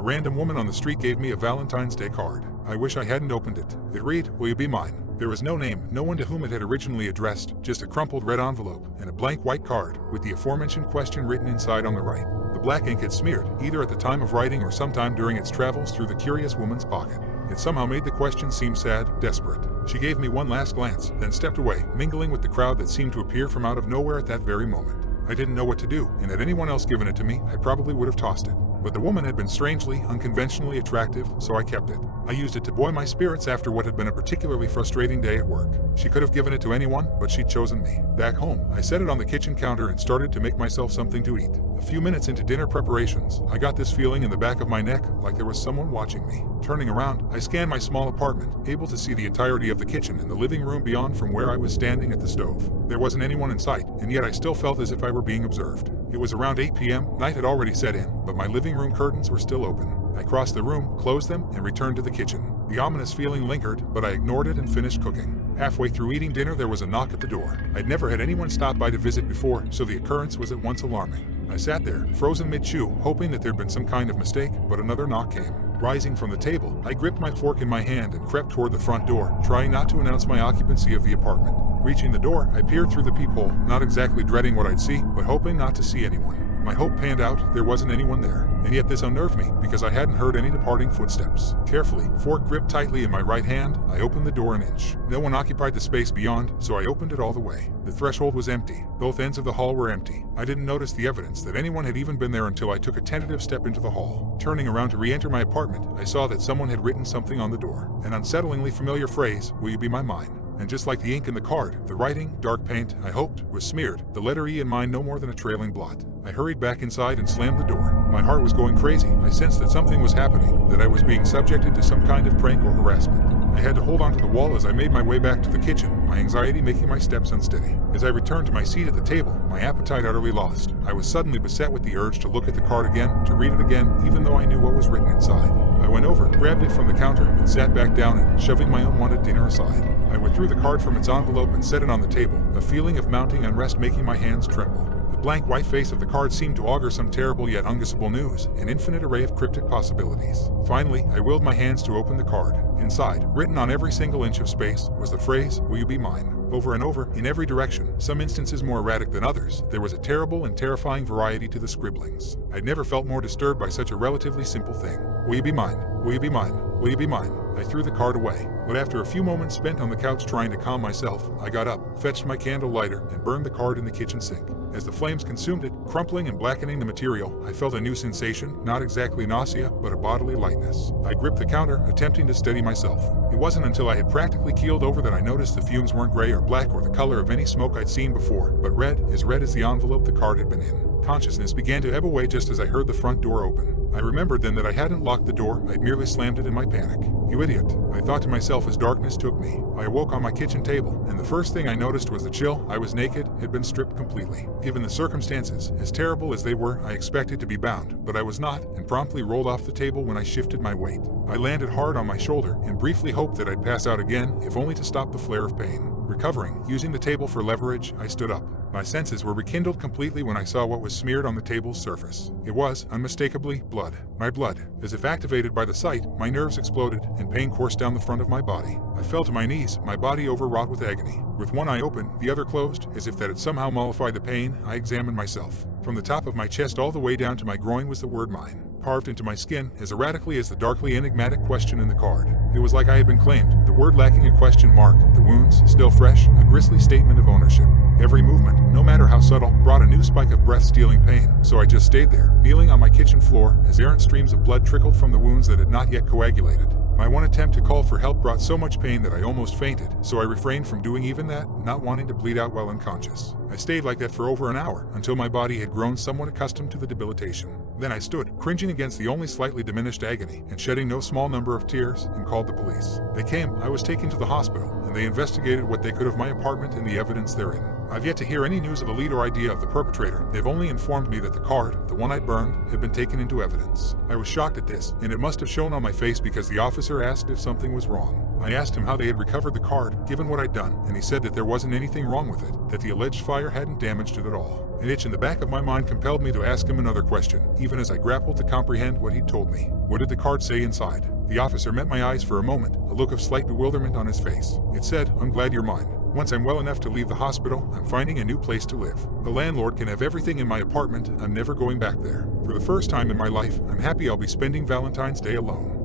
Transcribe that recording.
A random woman on the street gave me a Valentine's Day card. I wish I hadn't opened it. It read, "Will you be mine?" There was no name, no one to whom it had originally addressed, just a crumpled red envelope and a blank white card with the aforementioned question written inside on the right. The black ink had smeared, either at the time of writing or sometime during its travels through the curious woman's pocket. It somehow made the question seem sad, desperate. She gave me one last glance, then stepped away, mingling with the crowd that seemed to appear from out of nowhere at that very moment. I didn't know what to do, and had anyone else given it to me, I probably would have tossed it. But the woman had been strangely, unconventionally attractive, so I kept it. I used it to buoy my spirits after what had been a particularly frustrating day at work. She could have given it to anyone, but she'd chosen me. Back home, I set it on the kitchen counter and started to make myself something to eat. A few minutes into dinner preparations, I got this feeling in the back of my neck, like there was someone watching me. Turning around, I scanned my small apartment, able to see the entirety of the kitchen and the living room beyond from where I was standing at the stove. There wasn't anyone in sight, and yet I still felt as if I were being observed. It was around 8 p.m., night had already set in, but my living room curtains were still open. I crossed the room, closed them, and returned to the kitchen. The ominous feeling lingered, but I ignored it and finished cooking. Halfway through eating dinner, there was a knock at the door. I'd never had anyone stop by to visit before, so the occurrence was at once alarming. I sat there, frozen mid-chew, hoping that there'd been some kind of mistake, but another knock came. Rising from the table, I gripped my fork in my hand and crept toward the front door, trying not to announce my occupancy of the apartment. Reaching the door, I peered through the peephole, not exactly dreading what I'd see, but hoping not to see anyone. My hope panned out, there wasn't anyone there. And yet this unnerved me, because I hadn't heard any departing footsteps. Carefully, fork gripped tightly in my right hand, I opened the door an inch. No one occupied the space beyond, so I opened it all the way. The threshold was empty. Both ends of the hall were empty. I didn't notice the evidence that anyone had even been there until I took a tentative step into the hall. Turning around to re-enter my apartment, I saw that someone had written something on the door. An unsettlingly familiar phrase, "Will you be my mine?" And just like the ink in the card, the writing, dark paint, I hoped, was smeared, the letter E in mine no more than a trailing blot. I hurried back inside and slammed the door. My heart was going crazy. I sensed that something was happening, that I was being subjected to some kind of prank or harassment. I had to hold onto the wall as I made my way back to the kitchen, my anxiety making my steps unsteady. As I returned to my seat at the table, my appetite utterly lost. I was suddenly beset with the urge to look at the card again, to read it again, even though I knew what was written inside. I went over, grabbed it from the counter, and sat back down and, shoving my unwanted dinner aside, I withdrew the card from its envelope and set it on the table, a feeling of mounting unrest making my hands tremble. The blank white face of the card seemed to augur some terrible yet unguessable news, an infinite array of cryptic possibilities. Finally, I willed my hands to open the card. Inside, written on every single inch of space, was the phrase, "Will you be mine?" Over and over, in every direction, some instances more erratic than others, there was a terrible and terrifying variety to the scribblings. I'd never felt more disturbed by such a relatively simple thing. "Will you be mine? Will you be mine? Will you be mine?" I threw the card away, but after a few moments spent on the couch trying to calm myself, I got up, fetched my candle lighter, and burned the card in the kitchen sink. As the flames consumed it, crumpling and blackening the material, I felt a new sensation, not exactly nausea, but a bodily lightness. I gripped the counter, attempting to steady myself. It wasn't until I had practically keeled over that I noticed the fumes weren't gray or black or the color of any smoke I'd seen before, but red as the envelope the card had been in. Consciousness began to ebb away just as I heard the front door open. I remembered then that I hadn't locked the door, I'd merely slammed it in my panic. "You idiot," I thought to myself as darkness took me. I awoke on my kitchen table, and the first thing I noticed was the chill. I was naked, had been stripped completely. Given the circumstances, as terrible as they were, I expected to be bound, but I was not, and promptly rolled off the table when I shifted my weight. I landed hard on my shoulder, and briefly hoped that I'd pass out again, if only to stop the flare of pain. Recovering, using the table for leverage, I stood up. My senses were rekindled completely when I saw what was smeared on the table's surface. It was, unmistakably, blood. My blood. As if activated by the sight, my nerves exploded, and pain coursed down the front of my body. I fell to my knees, my body overwrought with agony. With one eye open, the other closed, as if that had somehow mollified the pain, I examined myself. From the top of my chest all the way down to my groin was the word mine, carved into my skin as erratically as the darkly enigmatic question in the card. It was like I had been claimed, the word lacking a question mark, the wounds, still fresh, a grisly statement of ownership. Every movement, no matter how subtle, brought a new spike of breath-stealing pain, so I just stayed there, kneeling on my kitchen floor, as errant streams of blood trickled from the wounds that had not yet coagulated. My one attempt to call for help brought so much pain that I almost fainted, so I refrained from doing even that, not wanting to bleed out while unconscious. I stayed like that for over an hour, until my body had grown somewhat accustomed to the debilitation. Then I stood, cringing against the only slightly diminished agony, and shedding no small number of tears, and called the police. They came, I was taken to the hospital, and they investigated what they could of my apartment and the evidence therein. I've yet to hear any news of a lead or idea of the perpetrator. They've only informed me that the card, the one I burned, had been taken into evidence. I was shocked at this, and it must have shown on my face because the officer asked if something was wrong. I asked him how they had recovered the card, given what I'd done, and he said that there wasn't anything wrong with it, that the alleged fire hadn't damaged it at all. An itch in the back of my mind compelled me to ask him another question, even as I grappled to comprehend what he'd told me. What did the card say inside? The officer met my eyes for a moment, a look of slight bewilderment on his face. It said, "I'm glad you're mine. Once I'm well enough to leave the hospital, I'm finding a new place to live. The landlord can have everything in my apartment. I'm never going back there. For the first time in my life, I'm happy I'll be spending Valentine's Day alone."